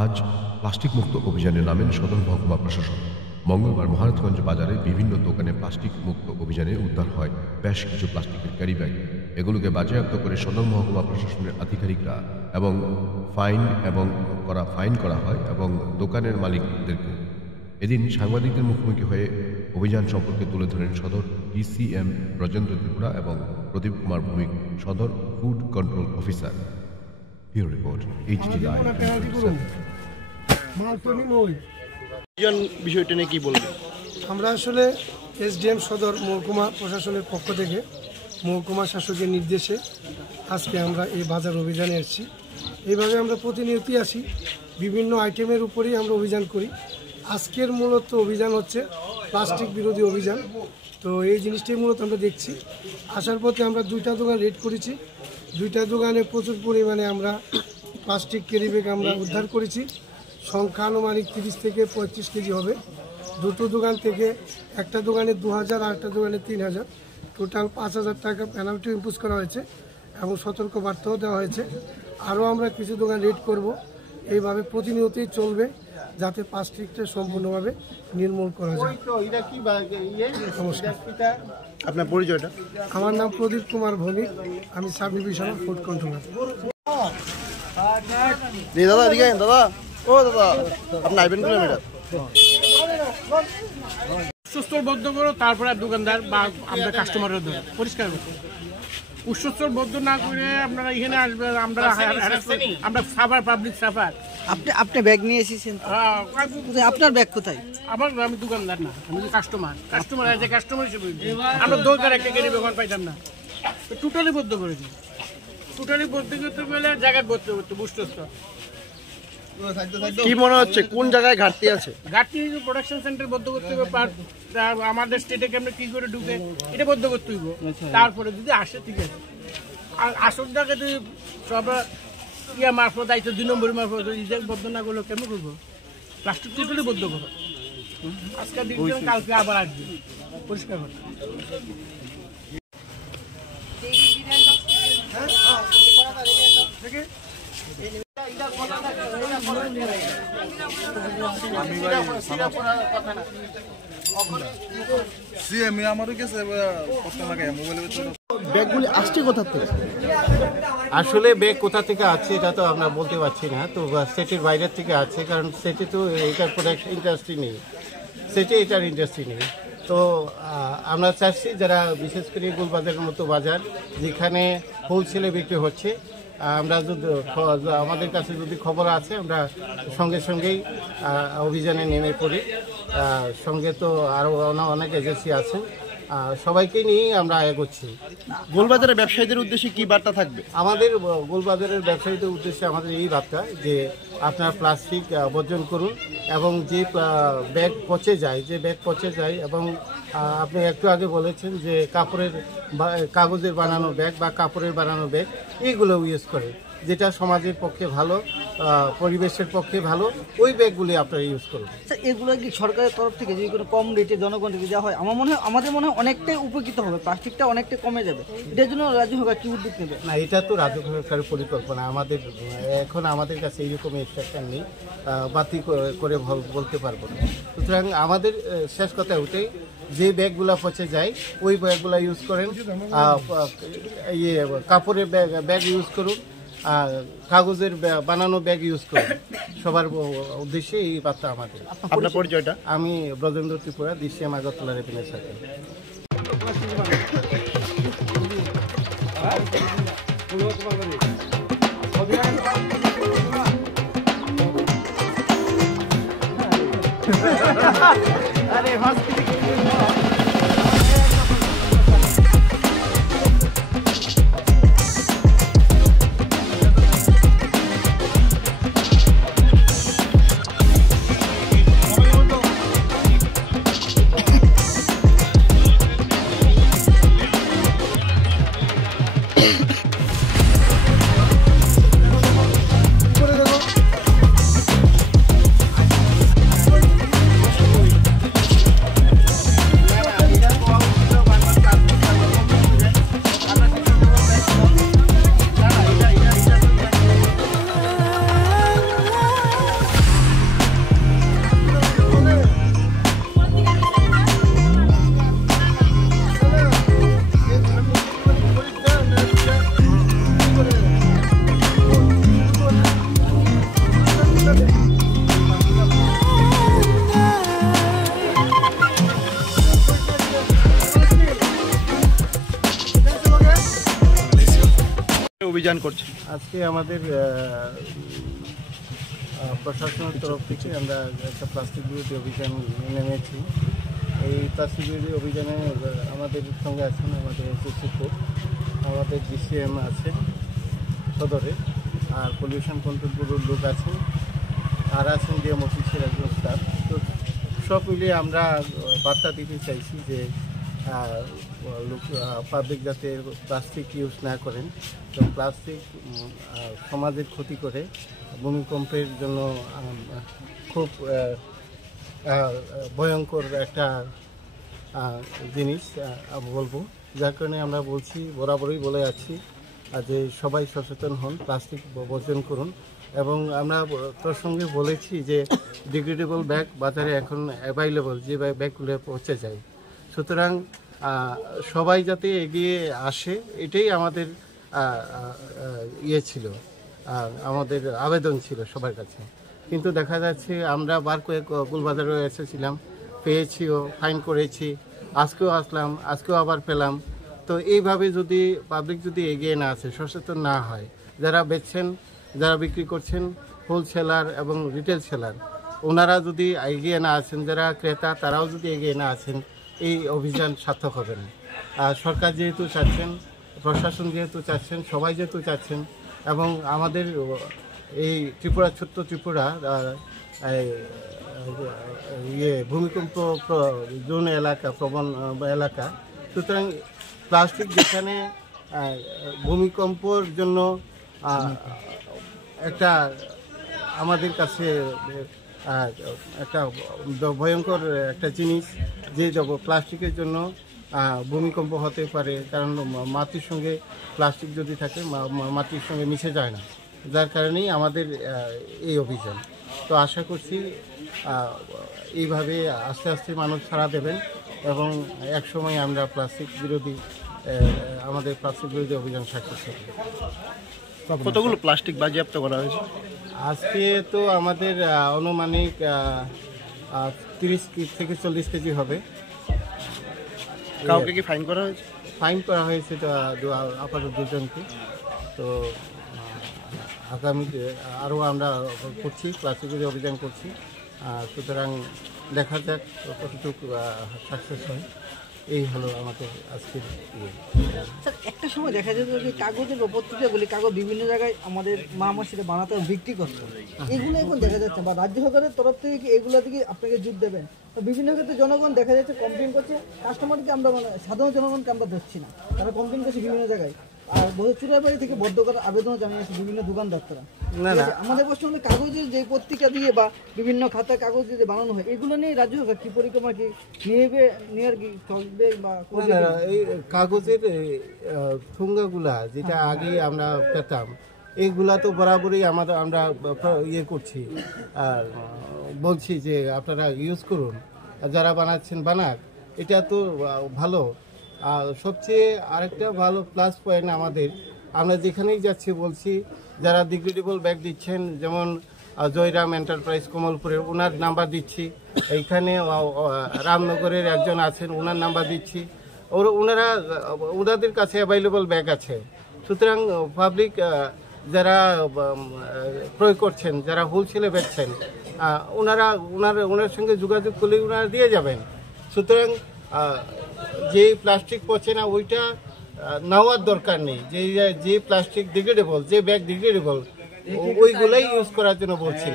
আজ প্লাস্টিক মুক্ত অভিযানে নামেন সদর মহকুমা প্রশাসন। মঙ্গলবার মহারাজগঞ্জ বাজারে বিভিন্ন দোকানে প্লাস্টিক মুক্ত অভিযানে উদ্ধার হয় বেশ কিছু প্লাস্টিকের ক্যারি ব্যাগ। এগুলোকে বাজেয়াপ্ত করে সদর মহকুমা প্রশাসনের আধিকারিকরা এবং ফাইন করা হয় এবং দোকানের মালিকদেরকে। এদিন সাংবাদিকদের মুখোমুখি হয়ে অভিযান সম্পর্কে তুলে ধরেন সদর ডিসিএম ব্রজেন্দ্র ত্রিপুরা এবং প্রদীপ কুমার ভৌমিক, সদর food control officer. Bureau report, HD live. বিষয়টা নিয়ে কি বলবেন? আমরা আসলে এসডিএম সদর মহকুমা প্রশাসনের পক্ষ থেকে মহকুমা শাসকের নির্দেশে আজকে আমরা এই বাজার অভিযানে এসেছি। এইভাবে আমরা প্রতিনিয়তই আসি, বিভিন্ন আইটেমের উপরেই আমরা অভিযান করি। আজকের মূলত অভিযান হচ্ছে প্লাস্টিক বিরোধী অভিযান। তো এই জিনিসটাই মূলত আমরা দেখছি। আসার পথে আমরা 2টা দোকান রেড করেছি। 2টা দোকানে প্রচুর পরিমাণে আমরা প্লাস্টিক ক্যারি ব্যাগ আমরা উদ্ধার করেছি। সংখ্যা আনুমানিক 30 থেকে 35 কেজি হবে। 2টো দোকান থেকে একটা দোকানে 2000 আর একটা দোকানে 3000, টোটাল 5000 টাকা পেনাল্টি ইম্পোজ করা হয়েছে এবং সতর্ক বার্তাও দেওয়া হয়েছে। আরও আমরা কিছু দোকান রেড করব। এইভাবে প্রতিনিয়তই চলবে যাতে প্লাস্টিকটা সম্পূর্ণভাবে নির্মূল করা যায়। নমস্কার, আপনার পরিচয়টা? আমার নাম প্রদীপ কুমার ভৌমিক, আমি সাব ডিভিশনাল ফুড কন্ট্রোলার। দাদা এদিকে দাদা, ও দাদা আপনি আইবেন কিলোমিটার উৎসস্থলবদ্ধ করো, তারপরে দোকানদার বা আপনার কাস্টমারের ধরে পরিষ্কার করো। উৎসস্থলবদ্ধ না করে আপনারা এখানে আসবেন, আমরা সাফার, পাবলিক সাফার। আপনি ব্যাগ নিয়ে এসেছেন, আপনার ব্যাগ কোথায়? আমি দোকানদার না, আমি কাস্টমার আছে, কাস্টমার হিসেবে আমরা দোকান একটা গেলে ব্যবহার পাইতাম না। টোটালি বদ্ধ করে দিই। টোটালি বদ্ধ করতে গেলে জায়গায় বদ্ধ করতে বুঝতেছ। কি মনে হচ্ছে কোন জায়গায় ঘাটতি আছে? ঘাটতি প্রোডাকশন সেন্টার বদ্ধ করতে হবে, আমাদের স্টেটে কেমন কি করে ঢুকে এটা বদ্ধ করতে হইব। তারপরে যদি আসে ঠিক আছে, আর আসল জায়গায় যদি সব মারফত আইছে 2 নম্বরের মারফত বদ্ধ না করলে কেমন করবো? প্লাস্টিক টোটালি বদ্ধ করো। আজকে দিন কালকে আবার আসবে পরিষ্কার করো। ব্যাগগুলি আসছে কোথা থেকে? আসলে ব্যাগ কোথা থেকে আছে এটা তো আমরা বলতে পারছি না, তো সেটের বাইরের থেকে আছে, কারণ সেটে তো এটার প্রোডাকশন ইন্ডাস্ট্রি নেই, সেটে এটার ইন্ডাস্ট্রি নেই। তো আমরা চাচ্ছি যারা বিশেষ করে গোলবাজারের মতো বাজার যেখানে হোলসেলে বিক্রি হচ্ছে, আমরা যদি আমাদের কাছে যদি খবর আছে আমরা সঙ্গে সঙ্গেই অভিযানে নেমে পড়ি। সঙ্গে তো আরও অনেক এজেন্সি আছে, সবাইকে নিয়েই আমরা এগোচ্ছি। গোলবাজারের ব্যবসায়ীদের উদ্দেশ্যে কি বার্তা থাকবে? আমাদের গোলবাজারের ব্যবসায়ীদের উদ্দেশ্যে আমাদের এই বার্তা যে আপনারা প্লাস্টিক বর্জন করুন এবং যে ব্যাগ পচে যায় এবং আপনি একটু আগে বলেছেন যে কাগজের বানানো ব্যাগ বা কাপড়ের বানানো ব্যাগ এইগুলো ইউজ করে, যেটা সমাজের পক্ষে ভালো, পরিবেশের পক্ষে ভালো, ওই ব্যাগগুলি আপনারা ইউজ করুন। এগুলো কি সরকারের তরফ থেকে যদি কোনো কম রেটে জনগণকে দেওয়া হয় আমাদের মনে হয় অনেকটাই উপকৃত হবে, প্লাস্টিকটা অনেকটাই কমে যাবে। এটার জন্য রাজ্য সরকার কি উদ্যোগ নেবে? না, এটা তো রাজ্য সরকারের পরিকল্পনা। আমাদের কাছে এইরকম ইনস্ট্রাকশন নেই, বাতিল করে বলতে পারবো না। সুতরাং আমাদের শেষ কথা ওটাই, যে ব্যাগগুলো পচে যায় ওই ব্যাগগুলো ইউজ করেন, কাপড়ের ব্যাগ ইউজ করুন, কাগজের বানানো ব্যাগ ইউজ করুন। সবার উদ্দেশ্যে এই বার্তা আমাদের। আপনার পরিচয়টা? আমি Brajendra Tripura, DCM Agartala revenue circle. অভিযান করছেন? আজকে আমাদের প্রশাসনের তরফ থেকে আমরা একটা প্লাস্টিক বিরোধী অভিযান নেমেছি। এই প্লাস্টিক বিরোধী অভিযানে আমাদের সঙ্গে আছেন আমাদের এসএসসি, আমাদের ডিসিএম আছেন সদরে, আর পলিউশন কন্ট্রোল ব্যুরোর লোক আছেন, আর আছেন ডিএম অফিসের একজন স্টাফ। তো সব মিলিয়ে আমরা বার্তা দিতে চাইছি যে পাবলিক যাতে প্লাস্টিক ইউজ না করেন, এবং প্লাস্টিক সমাজের ক্ষতি করে, ভূমিকম্পের জন্য খুব ভয়ঙ্কর একটা জিনিস বলবো। যার কারণে আমরা বলছি, বরাবরই বলে যাচ্ছি যে সবাই সচেতন হন, প্লাস্টিক বর্জন করুন। এবং আমরা প্রসঙ্গে বলেছি যে ডিগ্রেডেবল ব্যাগ বাজারে এখন অ্যাভাইলেবল, যে ব্যাগগুলো পৌঁছে যায়। সুতরাং সবাই যাতে এগিয়ে আসে, এটাই আমাদের ছিল, আমাদের আবেদন ছিল সবার কাছে। কিন্তু দেখা যাচ্ছে আমরা বার কয়েক গুলবাজারে এসেছিলাম, পেয়েছিও, ফাইন করেছি, আজকেও আসলাম, আজকেও আবার পেলাম। তো এইভাবে যদি পাবলিক যদি এগিয়ে না আসে, সচেতন না হয়, যারা বেচছেন, যারা বিক্রি করছেন, হোলসেলার এবং রিটেল সেলার, ওনারা যদি এগিয়ে না আসেন, যারা ক্রেতা তারাও যদি এগিয়ে না আসেন, এই অভিযান সার্থক হবে না। সরকার যেহেতু চাচ্ছেন, প্রশাসন যেহেতু চাচ্ছেন, সবাই যেহেতু চাচ্ছেন, এবং আমাদের এই ত্রিপুরা, ছোট্ট ত্রিপুরা ভূমিকম্প জোন এলাকা, প্রবণ এলাকা, সুতরাং প্লাস্টিক যেখানে ভূমিকম্পর জন্য একটা আমাদের কাছে একটা ভয়ঙ্কর একটা জিনিস, যে প্লাস্টিকের জন্য ভূমিকম্প হতে পারে, কারণ মাটির সঙ্গে প্লাস্টিক যদি থাকে মাটির সঙ্গে মিশে যায় না, যার কারণেই আমাদের এই অভিযান। তো আশা করছি এইভাবে আস্তে আস্তে মানুষ সাড়া দেবেন, এবং একসময় আমরা আমাদের প্লাস্টিক বিরোধী অভিযান সাকসেস হবে। কতগুলো প্লাস্টিক বাজেয়াপ্ত করা হয়েছে আজকে? তো আমাদের আনুমানিক 30 থেকে 40 কেজি হবে। কাউকে কি ফাইন করা হয়েছে? ফাইন করা হয়েছে আপাতত 2 জনকে। তো আগামীতে আরও আমরা করছি, প্লাস্টিক বিরোধী অভিযান করছি। সুতরাং দেখা যাক কতটুকু সাকসেস হয়। এই হলো আমাদের আজকের স্যার, একটা সময় দেখা যেত যে কাগজের পত্রিকাগুলি, কাগজ বিভিন্ন জায়গায় আমাদের মা-মাসিরা বানাতে বিক্রি করতো, এগুলো এখন দেখা যাচ্ছে, বা রাজ্য সরকারের তরফ থেকে কি এগুলো থেকে আপনাকে জুট দেবেন? তো বিভিন্ন ক্ষেত্রে জনগণ দেখা যাচ্ছে কমপ্লেন করছে, কাস্টমারকে আমরা সাধারণ জনগণকে আমরা ধরছি না, তারা কমপ্লেন করছে বিভিন্ন জায়গায়। আর চুরাবাড়ি থেকে বদ্ধ করার আবেদনও জানিয়েছে বিভিন্ন দোকানদাররা। আমাদের প্রশ্ন হলো, কাগজের যে পত্রিকা দিয়ে বা বিভিন্ন খাতার কাগজ দিয়ে বানানো হয়, এগুলো নিয়ে রাজ্য সরকার কি পরিক্রমা কি নেওয়ার কি চলবে? বা এই কাগজের ঠুঙ্গাগুলা যেটা আগে আমরা পেতাম, এইগুলা তো বরাবরই আমরা ইয়ে করছি, আর বলছি যে আপনারা ইউজ করুন, যারা বানাচ্ছেন বানাক, এটা তো ভালো। আর সবচেয়ে আরেকটা ভালো প্লাস পয়েন্ট আমাদের, আমরা যেখানেই যাচ্ছি বলছি, যারা ডিগ্রেডেবল ব্যাগ দিচ্ছেন, যেমন জয়রাম এন্টারপ্রাইজ কমলপুরের, ওনার নাম্বার দিচ্ছি। এইখানে রামনগরের একজন আছেন, ওনার নাম্বার দিচ্ছি। ওনাদের কাছে অ্যাভেলেবল ব্যাগ আছে। সুতরাং পাবলিক যারা ক্রয় করছেন, যারা হোলসেলে বেচছেন, ওনার সঙ্গে যোগাযোগ করলে ওনারা দিয়ে যাবেন। সুতরাং যে প্লাস্টিক পচে না, ওইটা নেওয়ার দরকার নেই। যে প্লাস্টিক ডিগ্রেডেবল, যে ব্যাগ ডিগ্রেডেবল, ওইগুলাই ইউজ করার জন্য বলছি।